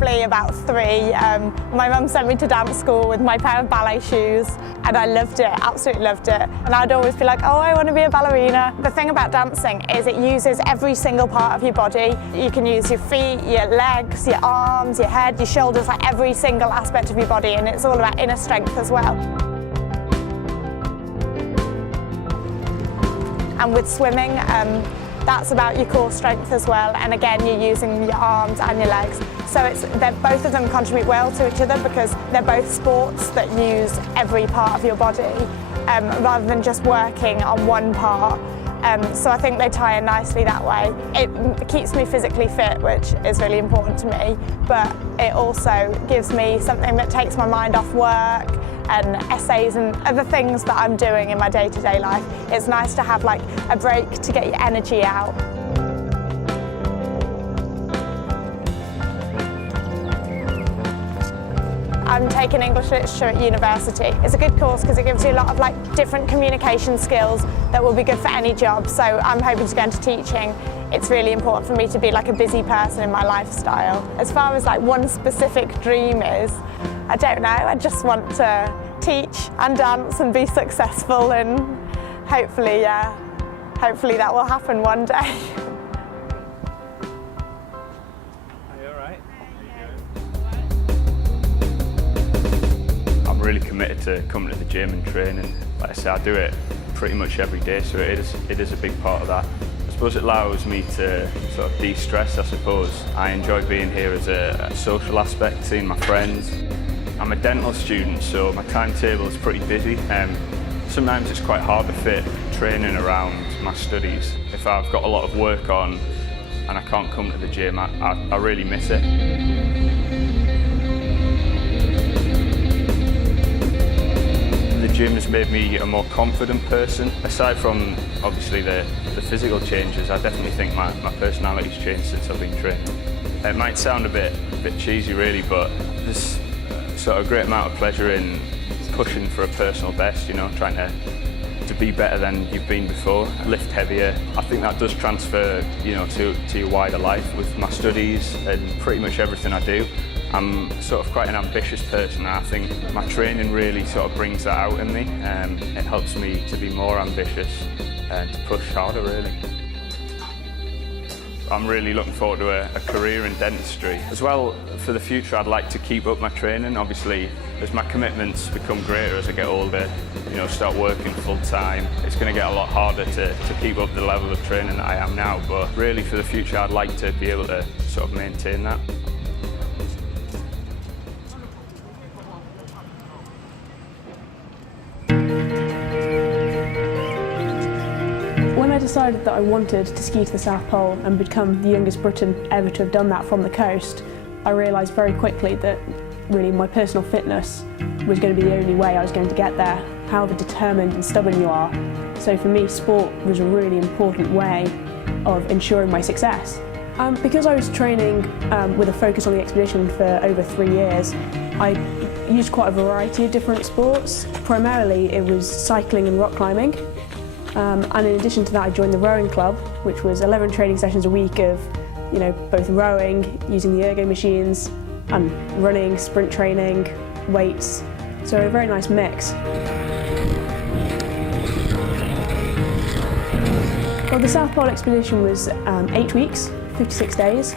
probably about 3. My mum sent me to dance school with my pair of ballet shoes, and I loved it, absolutely loved it. And I'd always be like, oh, I want to be a ballerina. The thing about dancing is it uses every single part of your body. You can use your feet, your legs, your arms, your head, your shoulders, like every single aspect of your body, and it's all about inner strength as well. And with swimming, that's about your core strength as well, and again you're using your arms and your legs. So both of them contribute well to each other because they're both sports that use every part of your body rather than just working on one part. So I think they tie in nicely that way. It keeps me physically fit, which is really important to me, but it also gives me something that takes my mind off work and essays and other things that I'm doing in my day-to-day life. It's nice to have like a break to get your energy out. I'm taking English literature at university. It's a good course because it gives you a lot of like different communication skills that will be good for any job. So I'm hoping to go into teaching. It's really important for me to be like a busy person in my lifestyle. As far as like one specific dream is, I don't know, I just want to teach and dance and be successful, and hopefully that will happen one day. Are you alright? I'm really committed to coming to the gym and training. Like I say, I do it pretty much every day, so it is a big part of that. I suppose it allows me to sort of de-stress, I suppose. I enjoy being here as a social aspect, seeing my friends. I'm a dental student, so my timetable is pretty busy. Sometimes it's quite hard to fit training around my studies. If I've got a lot of work on and I can't come to the gym, I really miss it. The gym has made me a more confident person. Aside from obviously the physical changes, I definitely think my personality's changed since I've been training. It might sound a bit cheesy really, but there's sort of a great amount of pleasure in pushing for a personal best, you know, trying to be better than you've been before, lift heavier. I think that does transfer, you know, to your wider life with my studies and pretty much everything I do. I'm sort of quite an ambitious person, and I think my training really sort of brings that out in me. It helps me to be more ambitious and to push harder, really. I'm really looking forward to a career in dentistry. As well, for the future, I'd like to keep up my training. Obviously, as my commitments become greater as I get older, you know, start working full time, it's going to get a lot harder to keep up the level of training that I am now. But really, for the future, I'd like to be able to sort of maintain that. When I decided that I wanted to ski to the South Pole and become the youngest Briton ever to have done that from the coast, I realised very quickly that really my personal fitness was going to be the only way I was going to get there, however determined and stubborn you are. So for me, sport was a really important way of ensuring my success. Because I was training with a focus on the expedition for over 3 years, I used quite a variety of different sports. Primarily it was cycling and rock climbing. And in addition to that, I joined the rowing club, which was 11 training sessions a week of, you know, both rowing, using the ergo machines, and running, sprint training, weights. So a very nice mix. Well, the South Pole expedition was 8 weeks, 56 days.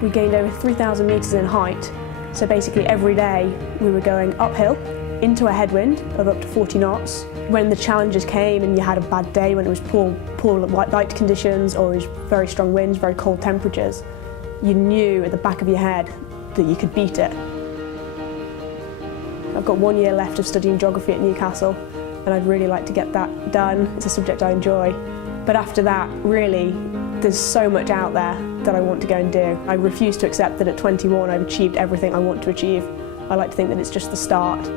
We gained over 3,000 metres in height. So basically every day we were going uphill into a headwind of up to 40 knots. When the challenges came and you had a bad day, when it was poor light conditions or it was very strong winds, very cold temperatures, you knew at the back of your head that you could beat it. I've got 1 year left of studying geography at Newcastle, and I'd really like to get that done. It's a subject I enjoy. But after that, really, there's so much out there that I want to go and do. I refuse to accept that at 21 I've achieved everything I want to achieve. I like to think that it's just the start.